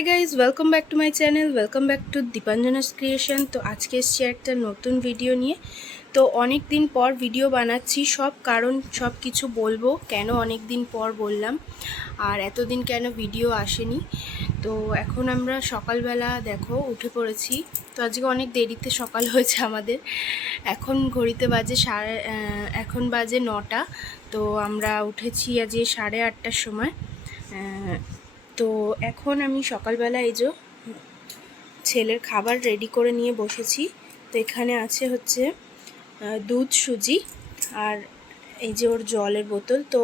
High guys, welcome back to my channel, welcome back to Dipanjana's creation. তো আজকে এসছি একটা নতুন ভিডিও নিয়ে। তো অনেক দিন পর ভিডিও বানাচ্ছি, সব কিছু বলবো কেন অনেক দিন পর বললাম আর এতদিন কেন ভিডিও আসেনি। তো এখন আমরা সকালবেলা দেখো উঠে পড়েছি। তো আজকে অনেক দেরিতে সকাল হয়েছে আমাদের। এখন ঘড়িতে বাজে এখন বাজে 9টা। তো আমরা উঠেছি আজকে 8:30টার সময়। তো এখন আমি সকালবেলা এই যে ছেলের খাবার রেডি করে নিয়ে বসেছি। তো এখানে আছে হচ্ছে দুধ, সুজি আর এই যে ওর জলের বোতল। তো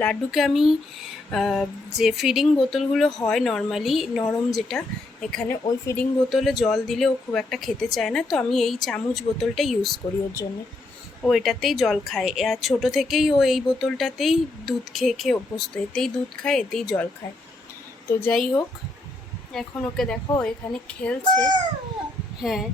লাড্ডুকে আমি যে ফিডিং বোতলগুলো হয় নর্মালি নরম যেটা, এখানে ওই ফিডিং বোতলে জল দিলে ও খুব একটা খেতে চায় না। তো আমি এই চামচ বোতলটা ইউজ করি ওর জন্য। ও এটাতেই জল খায়, আর ছোটো থেকেই ও এই বোতলটাতেই দুধ খেয়ে খেয়ে অভ্যস্ত। এতেই দুধ খায়, এতেই জল খায়। তো যাই হোক, এখন ওকে দেখো এখানে খেলছে। হ্যাঁ,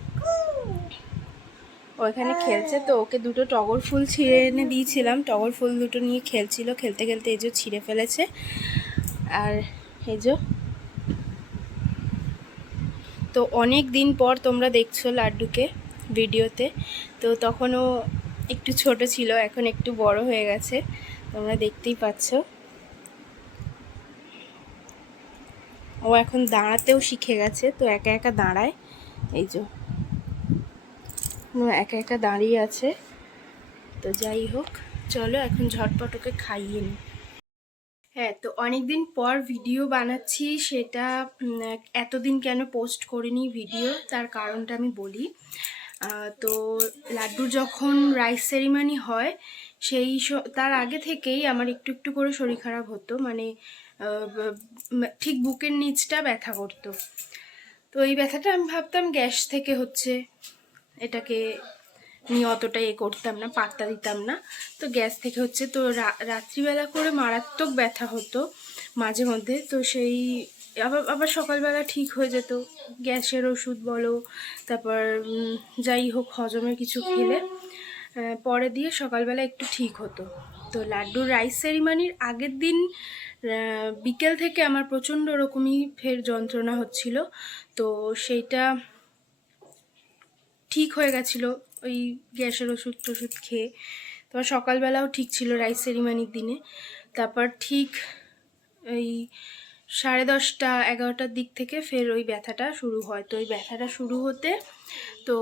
ও এখানে খেলছে। তো ওকে দুটো টগর ফুল ছিঁড়ে এনে দিয়েছিলাম, টগর ফুল দুটো নিয়ে খেলছিল। খেলতে খেলতে এই যে ছিঁড়ে ফেলেছে। আর এই যে, তো অনেক দিন পর তোমরা দেখছো লাড্ডুকে ভিডিওতে। তো তখনও একটু ছোট ছিল, এখন একটু বড় হয়ে গেছে, তোমরা দেখতেই পাচ্ছ। ও এখন দাঁড়াতেও শিখে গেছে, তো একা একা দাঁড়ায়। এই যে একা একা দাঁড়িয়ে আছে। তো যাই হোক, চলো এখন ঝটপট ওকে খাইয়ে নিই। হ্যাঁ, তো অনেক দিন পর ভিডিও বানাচ্ছি, সেটা এতদিন কেন পোস্ট করিনি ভিডিও, তার কারণটা আমি বলি। তো লাড্ডুর যখন রাইস সেরিমনি হয় তার আগে থেকেই আমার একটু একটু করে শরীর খারাপ হতো, মানে ঠিক বুকের নিচটা ব্যথা করতো। তো এই ব্যথাটা আমি ভাবতাম গ্যাস থেকে হচ্ছে, এটাকে নিয়ে অতটা করতাম না, পাত্তা দিতাম না। তো গ্যাস থেকে হচ্ছে। তো রাত্রিবেলা করে মারাত্মক ব্যথা হতো মাঝে মধ্যে। তো সেই আবার সকালবেলা ঠিক হয়ে যেত, গ্যাসের ওষুধ বলো, তারপর যাই হোক হজমের কিছু খেলে পরে দিয়ে সকালবেলা একটু ঠিক হতো। তো লাড্ডুর রাইস সেরিমনির আগের দিন বিকেল থেকে আমার প্রচণ্ড রকমই ফের যন্ত্রণা হচ্ছিল। তো সেইটা ঠিক হয়ে গেছিলো ওই গ্যাসের ওষুধ টষুধ খেয়ে। তারপর সকালবেলাও ঠিক ছিল রাইস সেরিমনির দিনে। তারপর ঠিক ওই 10:30 11টার দিক থেকে ফের ওই ব্যথাটা শুরু হয়। তো ওই ব্যথাটা শুরু হতে তো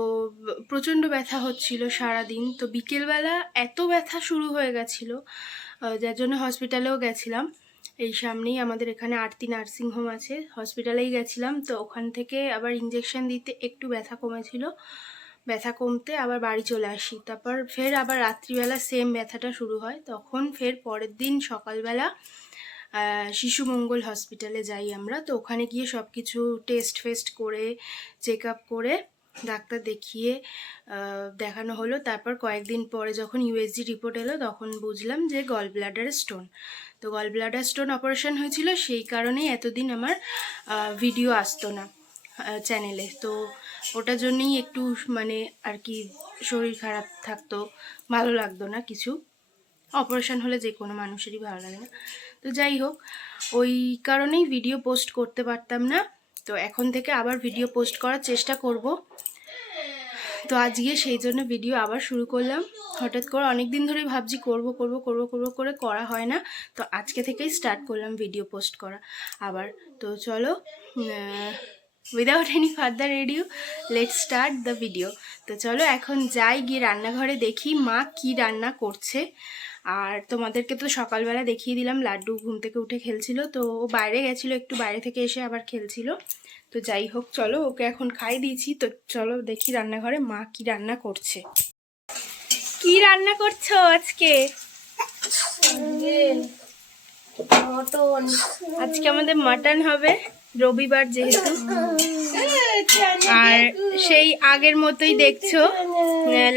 প্রচণ্ড ব্যথা হচ্ছিল সারাদিন। তো বিকেলবেলা এত ব্যথা শুরু হয়ে গেছিলো, যার জন্য হসপিটালেও গেছিলাম। এই সামনেই আমাদের এখানে আরতি নার্সিংহোম আছে, হসপিটালেই গেছিলাম। তো ওখান থেকে আবার ইঞ্জেকশন দিতে একটু ব্যথা কমেছিল, ব্যথা কমতে আবার বাড়ি চলে আসি। তারপর ফের আবার রাত্রিবেলা সেম ব্যথাটা শুরু হয়। তখন ফের পরের দিন সকালবেলা শিশু মঙ্গল হসপিটালে যাই আমরা। তো ওখানে গিয়ে সব কিছু টেস্ট ফেস্ট করে, চেক আপ করে, ডাক্তার দেখিয়ে দেখানো হলো। তারপর কয়েকদিন পরে যখন ইউএসজি রিপোর্ট এলো, তখন বুঝলাম যে গল ব্লাডারে স্টোন। তো গল ব্লাডার স্টোন অপারেশন হয়েছিল, সেই কারণেই এতদিন আমার ভিডিও আসতো না চ্যানেলে। তো ওটার জন্যই একটু মানে আর কি শরীর খারাপ থাকতো, ভালো লাগতো না কিছু। অপারেশন হলে যে কোনো মানুষেরই ভালো লাগে না। তো যাই হোক, ওই কারণেই ভিডিও পোস্ট করতে পারতাম না। তো এখন থেকে আবার ভিডিও পোস্ট করার চেষ্টা করব। তো আজকে সেই জন্য ভিডিও আবার শুরু করলাম। হঠাৎ করে অনেক দিন ধরেই ভাবছি করব করব করব করব করে করা হয় না। তো আজকে থেকেই স্টার্ট করলাম ভিডিও পোস্ট করা আবার। তো চলো, without any further edu, let's start the video. তো চলো এখন যাই, গিয়ে রান্নাঘরে দেখি মা কি রান্না করছে। আর তোমাদেরকে তো সকালবেলা দেখিয়ে দিলাম লাড্ডু ঘুম থেকে উঠে খেলছিল। তো ও বাইরে গেছিলো, একটু বাইরে থেকে এসে আবার খেলছিল। তো যাই হোক, চলো ওকে এখন খাই দিয়েছি। তো চলো দেখি রান্নাঘরে মা কি রান্না করছে। কি রান্না করছো আজকে? মটন। আজকে আমাদের মাটন হবে, রবিবার যেহেতু। আর সেই আগের মতোই দেখছো,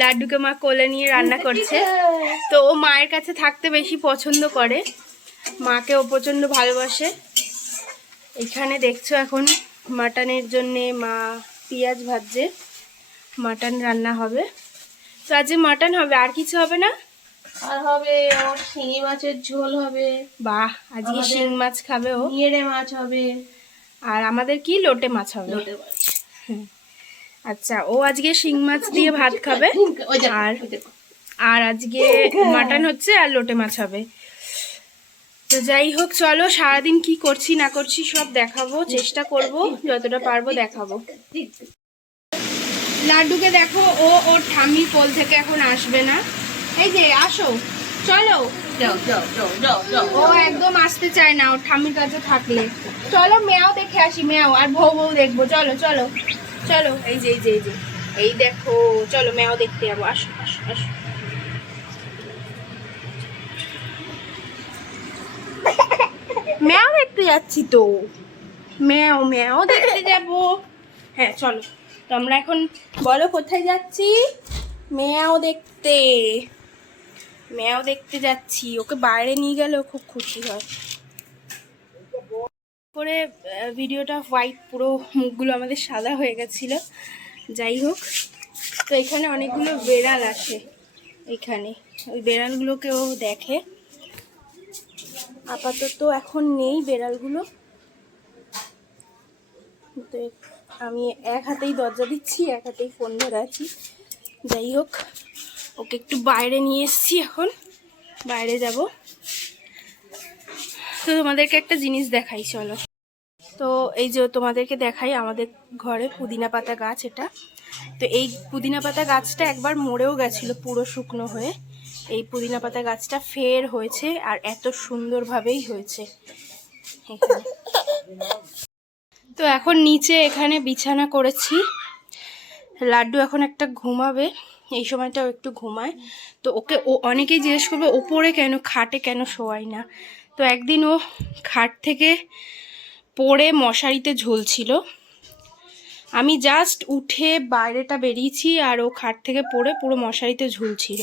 লাড্ডুকে মা কোলে নিয়ে রান্না করছে। তো ও মায়ের কাছে থাকতে বেশি পছন্দ করে, মাকে ও প্রচণ্ড ভালোবাসে। এখানে দেখছো এখন মাটনের জন্যে মা পেঁয়াজ ভাজছে, মাটন রান্না হবে। তো আজকে মাটন হবে, আর কিছু হবে না? আর হবে ওর শিঙি মাছের ঝোল হবে। বাহ, আজকে শিং মাছ খাবে ও। নিয়েড়ে মাছ হবে। আর আমাদের কি লোটে মাছ হবে। লোটে মাছ। আচ্ছা, ও আজকে শিং মাছ দিয়ে ভাত খাবে, আর আর আজকে মাটন হচ্ছে আর লোটে মাছ হবে। তো যাই হোক, চলো সারাদিন কি করছি না করছি সব দেখাবো, চেষ্টা করব যতটা পারবো দেখাবো। লাড্ডুকে দেখো, ও ওর ঠাম্মির কোল থেকে এখন আসবে না। এই যে আসো, চলো। ও একদম আসতে চায় না ওর ঠাম্মির কাছে থাকলে। চলো মেয়াও দেখে আসি, মেয়াও আর বউ বউ দেখবো। চলো চলো চলো, এই যে এই যে এই যে এই দেখো, চলো মেয়াও দেখতে যাবো। আসো আসো আসো। মেয়াও দেখতে যাচ্ছি তো, মেয়াও মেয়াও দেখতে যাবো। হ্যাঁ চলো, তো আমরা এখন বলো কোথায় যাচ্ছি? মেয়াও দেখতে, মেয়াও দেখতে যাচ্ছি। ওকে বাইরে নিয়ে গেলে ও খুব খুশি হয়। করে ভিডিওটা হোয়াইট, পুরো মুখগুলো আমাদের সাদা হয়ে গেছিল। যাই হোক, তো এখানে অনেকগুলো বেড়াল আসে, এখানে ওই বেড়ালগুলোকেও দেখে। আপাতত এখন নেই বেড়ালগুলো, তো আমি এক হাতেই দরজা দিচ্ছি, এক হাতেই ফোন ধরে আছি। যাই হোক, ওকে একটু বাইরে নিয়ে এসেছি, এখন বাইরে যাব। তো তোমাদেরকে একটা জিনিস দেখাই, চলো। তো এই যে তোমাদেরকে দেখাই, আমাদের ঘরে পুদিনা পাতা গাছ এটা। তো এই পুদিনা পাতা গাছটা একবার মরেও গেছিল পুরো শুকনো হয়ে। এই পুদিনা পাতা গাছটা ফের হয়েছে, আর এত সুন্দরভাবেই হয়েছে এখানে। তো এখন নিচে এখানে বিছানা করেছি। লাড্ডু এখন একটা ঘুমাবে, এই সময়টাও একটু ঘুমায়। তো ওকে, ও অনেকেই জিজ্ঞেস করবে ওপরে কেন, খাটে কেন শোয়াই না। তো একদিন ও খাট থেকে পড়ে মশারিতে ঝুলছিল, আমি জাস্ট উঠে বাইরেটা বেরিয়েছি, আর ও খাট থেকে পড়ে পুরো মশারিতে ঝুলছিল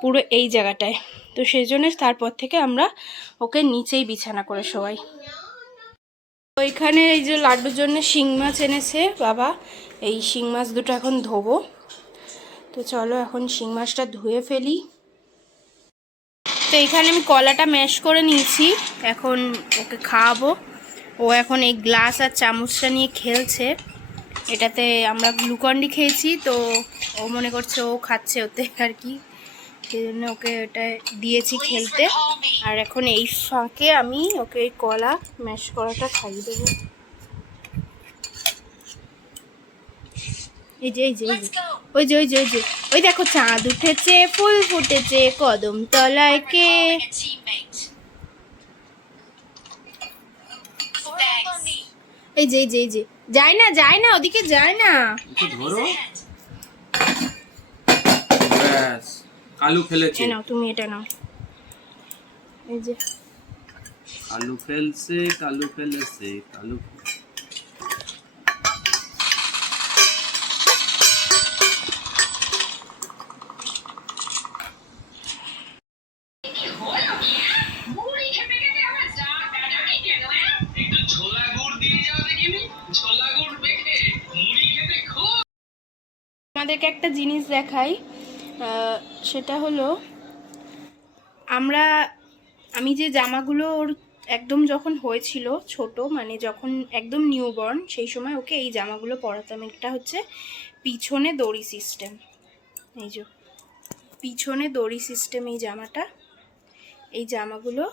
পুরো এই জায়গাটায়। তো সেই জন্য তারপর থেকে আমরা ওকে নিচেই বিছানা করে শোয়াই। তো এখানে এই যে লাড্ডুর জন্য শিং মাছ এনেছে বাবা, এই শিং মাছ দুটো এখন ধোবো। তো চলো এখন শিং মাছটা ধুয়ে ফেলি। তো এখানে আমি কলাটা ম্যাশ করে নিয়েছি, এখন ওকে খাওয়াবো। ও এখন এই গ্লাস আর চামচটা নিয়ে খেলছে। এটাতে আমরা গ্লুকন্ডি খেয়েছি, তো ও মনে করছে ও খাচ্ছে ওতে আর কি, সেই জন্য ওকে ওটা দিয়েছি খেলতে। আর এখন এই ফাঁকে আমি ওকে এই কলা ম্যাশ করাটা খাইয়ে দেবো। এই যে এই যে এই যে ওই যে ওই যে ওই যে ওই দেখো, চাঁদ উঠেছে, ফুল ফুটেছে, কদম তলায় কে। এই যে এই যে এই যে যায় না, যায় না, ওদিকে যায় না। ধরো ব্যাস, কালু খেলেছে। নাও তুমি এটা নাও। এই যে কালু খেলছে, কালু খেলেছে, কালু। আমাদেরকে একটা জিনিস দেখাই, সেটা হলো আমি যে জামাগুলো ওর একদম যখন হয়েছিল ছোট, মানে যখন একদম নিউবর্ন, সেই সময় ওকে এই জামাগুলো পরাতাম। এটা হচ্ছে পিছনে দড়ি সিস্টেম, এই যে পিছনে দড়ি সিস্টেম এই জামাটা, এই জামাগুলো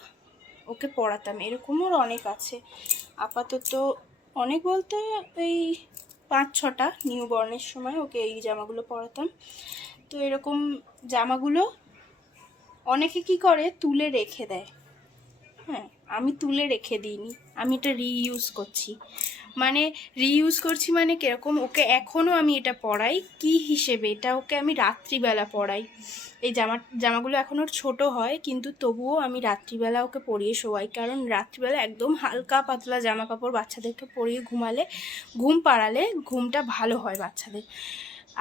ওকে পরাতাম। এরকম ওর অনেক আছে, আপাতত অনেক বলতে এই 5-6টা নিউবর্নের সময় ওকে এই জামাগুলো পরাতাম। তো এরকম জামাগুলো অনেকে কি করে তুলে রেখে দেয়, হ্যাঁ আমি তুলে রেখে দিইনি, আমি এটা রিইউজ করছি। মানে রিইউজ করছি মানে কীরকম, ওকে এখনও আমি এটা পরাই কি হিসেবে, এটা ওকে আমি রাত্রিবেলা পরাই। এই জামাগুলো এখন ওর ছোটো হয়, কিন্তু তবুও আমি রাত্রিবেলা ওকে পরিয়ে শোয়াই, কারণ রাত্রিবেলা একদম হালকা পাতলা জামা কাপড় বাচ্চাদেরকে পরিয়ে ঘুম পাড়ালে ঘুমটা ভালো হয় বাচ্চাদের।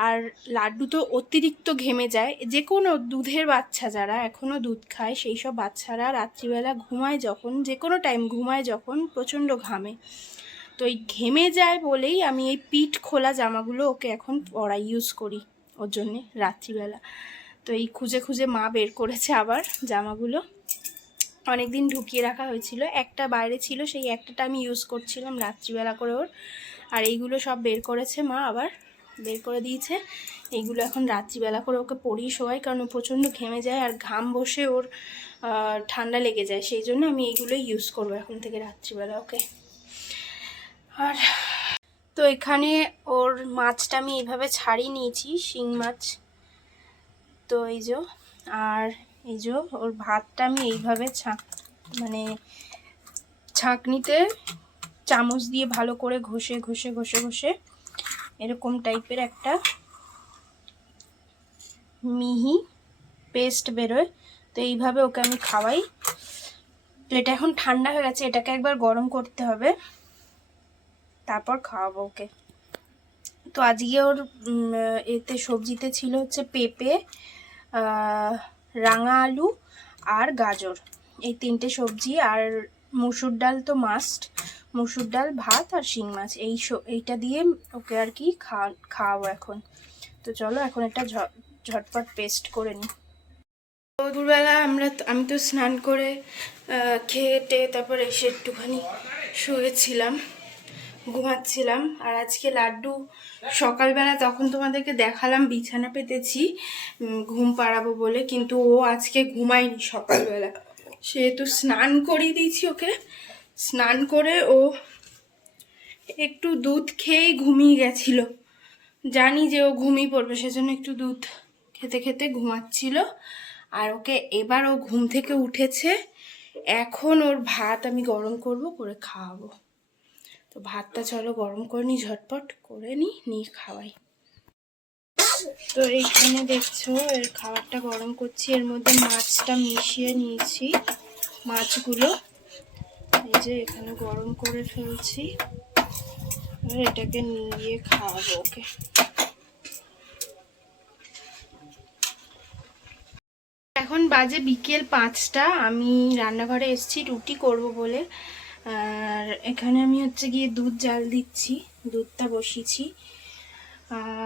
আর লাড্ডু তো অতিরিক্ত ঘেমে যায়, যে কোনো দুধের বাচ্চা যারা এখনও দুধ খায় সেই সব বাচ্চারা রাত্রিবেলা ঘুমায় যখন, যে কোনো টাইম ঘুমায় যখন, প্রচণ্ড ঘামে। তো এই ঘেমে যায় বলেই আমি এই পিঠ খোলা জামাগুলো ওকে এখন পরাই, ইউজ করি ওর জন্যে রাত্রিবেলা। তো এই খুঁজে খুঁজে মা বের করেছে আবার জামাগুলো। অনেক দিন ঢুকিয়ে রাখা হয়েছিল, একটা বাইরে ছিল, সেই একটাটা আমি ইউজ করছিলাম রাত্রিবেলা করে ওর। আর এইগুলো সব বের করেছে মা, আবার বের করে দিয়েছে। এইগুলো এখন রাত্রিবেলা করে ওকে পরিয়ে শোয়াই, কারণ ও প্রচণ্ড ঘেমে যায় আর ঘাম বসে ওর ঠান্ডা লেগে যায়, সেই জন্য আমি এইগুলো ইউজ করবো এখন থেকে রাত্রিবেলা ওকে। আর তো এখানে ওর মাছটা আমি এইভাবে ছাড়িয়ে নিয়েছি, শিং মাছ। তো এই যে, আর এই যে ওর ভাতটা আমি এইভাবে মানে ছাঁকনিতে চামচ দিয়ে ভালো করে ঘষে ঘষে ঘষে ঘষে এরকম টাইপের একটা মিহি পেস্ট বেরোয়। তো এইভাবে ওকে আমি খাওয়াই। তো এটা এখন ঠান্ডা হয়ে গেছে, এটাকে একবার গরম করতে হবে, তারপর খাওয়াবো ওকে। তো আজকে ওর এতে সবজিতে ছিল হচ্ছে পেঁপে, রাঙা আলু আর গাজর, এই 3টে সবজি। আর মুসুর ডাল তো মাস্ট, মুসুর ডাল, ভাত আর শিং মাছ, এইটা দিয়ে ওকে আর কি খাওয়াবো এখন। তো চলো এখন একটা ঝটপট পেস্ট করে নিই। দুপুরবেলা আমি তো স্নান করে খেয়ে টেয়ে তারপর এসে একটুখানি শুয়েছিলাম, ঘুমাচ্ছিলাম। আর আজকে লাড্ডু সকালবেলা তখন তোমাদেরকে দেখালাম বিছানা পেতেছি ঘুম পাড়াবো বলে, কিন্তু ও আজকে ঘুমায়নি সকালবেলা। সেহেতু স্নান করিয়ে দিয়েছি ওকে, স্নান করে ও একটু দুধ খেয়েই ঘুমিয়ে গেছিল। জানি যে ও ঘুমিয়ে পড়বে, সেজন্য একটু দুধ খেতে খেতে ঘুমাচ্ছিল। আর ওকে এবার ও ঘুম থেকে উঠেছে, এখন ওর ভাত আমি গরম করব, করে খাওয়াবো। তো ভাতটা চলো গরম করে নিই, ঝটপট করে নিয়ে খাওয়াই। তো এইখানে দেখছো এর খাবারটা গরম করছি, এর মধ্যে মাছটা মিশিয়ে নিয়েছি, মাছগুলো এই যে এখানে গরম করে ফেলছি। আর এটাকে নিয়ে খাওয়াবো ওকে। এখন বাজে বিকেল 5টা, আমি রান্নাঘরে এসেছি রুটি করব বলে। আর এখানে আমি হচ্ছে গিয়ে দুধ জাল দিচ্ছি, দুধটা বসিয়েছি,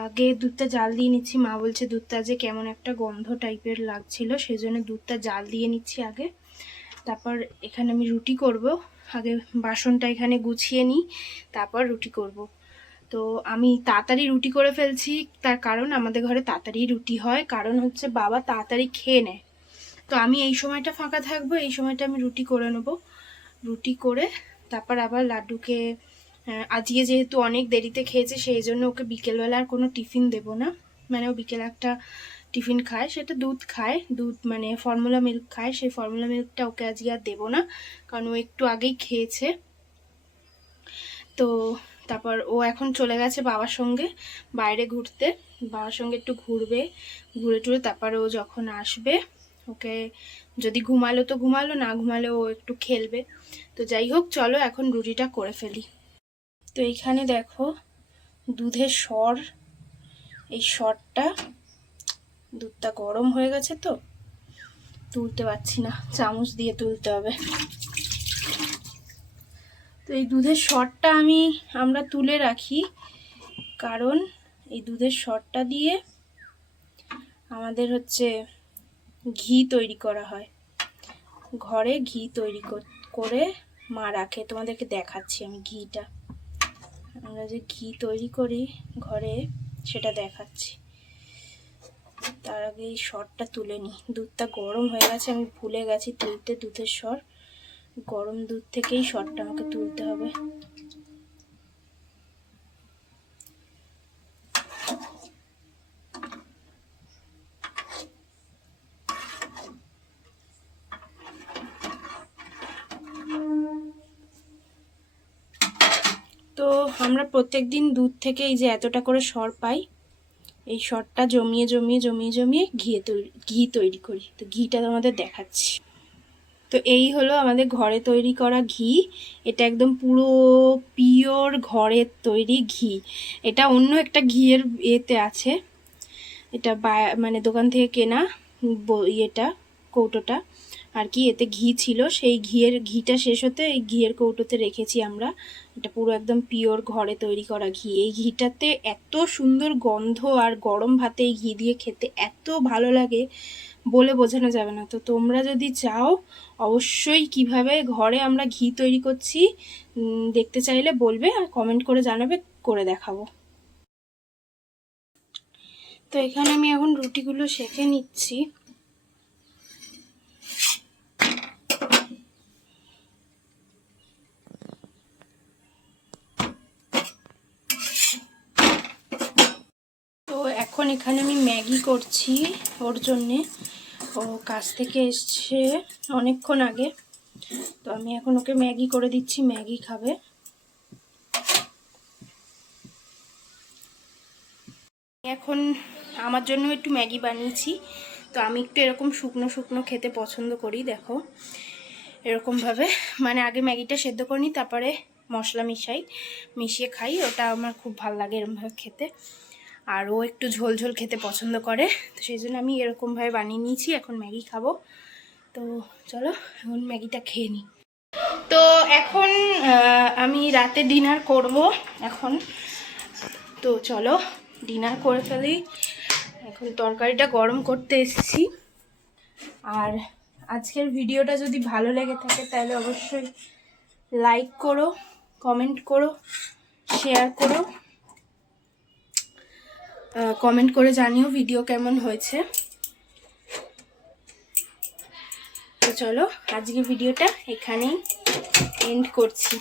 আগে দুধটা জাল দিয়ে নিচ্ছি। মা বলছে দুধটা যে কেমন একটা গন্ধ টাইপের লাগছিল, সেই জন্য দুধটা জাল দিয়ে নিচ্ছি আগে। তারপর এখানে আমি রুটি করব, আগে বাসনটা এখানে গুছিয়ে নিই, তারপর রুটি করব। তো আমি তাড়াতাড়ি রুটি করে ফেলছি, তার কারণ আমাদের ঘরে তাড়াতাড়ি রুটি হয়, কারণ হচ্ছে বাবা তাড়াতাড়ি খেয়ে নেয়। তো আমি এই সময়টা ফাঁকা থাকবো, এই সময়টা আমি রুটি করে নেব। রুটি করে তারপর আবার লাড্ডুকে, আজকে যেহেতু অনেক দেরিতে খেয়েছে সেই জন্য ওকে বিকেলবেলা আর কোনো টিফিন দেবো না। মানে ও বিকেলে একটা টিফিন খায়, সেটা দুধ খায়, দুধ মানে ফর্মুলা মিল্ক খায়, সেই ফর্মুলা মিল্কটা ওকে আজকে আর দেবো না, কারণ ও একটু আগেই খেয়েছে। তো তারপর ও এখন চলে গেছে বাবার সঙ্গে বাইরে ঘুরতে, বাবার সঙ্গে একটু ঘুরবে, ঘুরে টুরে তারপর ও যখন আসবে ওকে, যদি ঘুমালো তো ঘুমালো, না ঘুমালে ও একটু খেলবে। তো যাই হোক চলো এখন রুটিটা করে ফেলি। তো এইখানে দেখো দুধের সর, এই সরটা, দুধটা গরম হয়ে গেছে তো তুলতে পারছি না, চামচ দিয়ে তুলতে হবে। তো এই দুধের সরটা আমরা তুলে রাখি, কারণ এই দুধের সরটা দিয়ে আমাদের হচ্ছে ঘি তৈরি করা হয়, ঘরে ঘি তৈরি করে মা রাখে। তোমাদেরকে দেখাচ্ছি আমি ঘিটা, আমরা যে ঘি তৈরি করি ঘরে সেটা দেখাচ্ছি। তার আগে এই সরটা তুলে নিই, দুধটা গরম হয়ে গেছে, আমি ভুলে গেছি তুলতে দুধের সর, গরম দুধ থেকেই সরটা আমাকে তুলতে হবে। তো আমরা প্রত্যেকদিন দুধ থেকে এই যে এতটা করে সর পাই, এই সরটা জমিয়ে জমিয়ে জমিয়ে জমিয়ে ঘি তৈরি করি। তো ঘিটা তোমাদের দেখাচ্ছি। তো এই হলো আমাদের ঘরে তৈরি করা ঘি, এটা একদম পুরো পিওর ঘরের তৈরি ঘি। এটা অন্য একটা ঘিয়ের এতে আছে, এটা মানে দোকান থেকে কেনা ইয়েটা, কৌটোটা। আর কি, এতে ঘি ছিল, সেই ঘিটা শেষ হতে এই ঘিয়ের কৌটোতে রেখেছি আমরা। এটা পুরো একদম পিওর ঘরে তৈরি করা ঘি। এই ঘিটাতে এত সুন্দর গন্ধ, আর গরম ভাতে এই ঘি দিয়ে খেতে এত ভালো লাগে, বলে বোঝানো যাবে না। তো তোমরা যদি চাও অবশ্যই কিভাবে ঘরে আমরা ঘি তৈরি করছি দেখতে চাইলে বলবে, আর কমেন্ট করে জানাবে, করে দেখাবো। তো এখানে আমি এখন রুটিগুলো সেঁকে নিচ্ছি। তো এখন এখানে আমি ম্যাগি করছি ওর জন্যে। ও কাজ থেকে এসছে অনেকক্ষণ আগে, তো আমি এখন ওকে ম্যাগি করে দিচ্ছি, ম্যাগি খাবে। এখন আমার জন্য একটু ম্যাগি বানিয়েছি। তো আমি একটু এরকম শুকনো শুকনো খেতে পছন্দ করি। দেখো এরকমভাবে, মানে আগে ম্যাগিটা সেদ্ধ করে নিই, তারপরে মশলা মিশিয়ে খাই। ওটা আমার খুব ভালো লাগে এরকমভাবে খেতে। আর ও একটু ঝোল ঝোল খেতে পছন্দ করে, তো সেই জন্য আমি এরকমভাবে বানিয়ে নিয়েছি। এখন ম্যাগি খাবো। তো চলো এখন ম্যাগিটা খেয়ে নিই। তো এখন আমি রাতে ডিনার করব এখন। তো চলো ডিনার করে ফেলি। এখন তরকারিটা গরম করতে এসেছি। আর আজকের ভিডিওটা যদি ভালো লেগে থাকে তাহলে অবশ্যই লাইক করো, কমেন্ট করো, শেয়ার করো, কমেন্ট করে জানিও ভিডিও কেমন হয়েছে। তো চলো আজকে ভিডিওটা এখানেই এন্ড করছি।